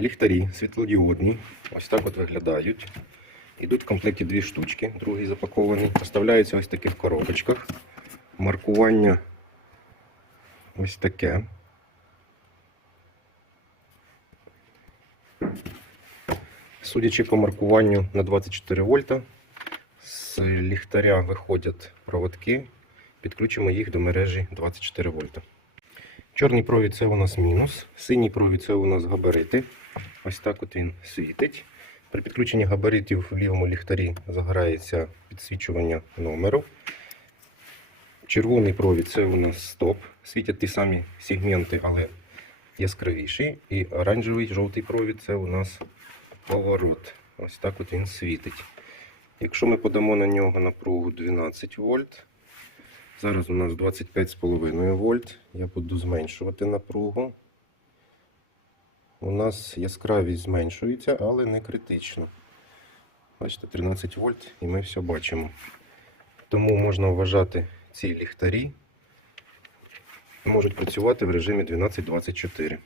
Ліхтарі світлодіодні. Ось так от виглядають. Йдуть в комплекті дві штучки, другий запакований. Поставляються ось такі в коробочках. Маркування ось таке. Судячи по маркуванню на 24 вольта, з ліхтаря виходять проводки. Підключимо їх до мережі 24 вольта. Чорний провід це у нас мінус, синій провід це у нас габарити. Ось так от він світить. При підключенні габаритів в лівому ліхтарі загорається підсвічування номеру. Червоний провід це у нас стоп. Світять ті самі сегменти, але яскравіші. І оранжевий жовтий провід це у нас поворот. Ось так от він світить. Якщо ми подамо на нього напругу 12 вольт, зараз у нас 25,5 вольт, я буду зменшувати напругу. У нас яскравість зменшується, але не критично. Бачите, 13 вольт і ми все бачимо. Тому можна вважати ці ліхтарі можуть працювати в режимі 12-24.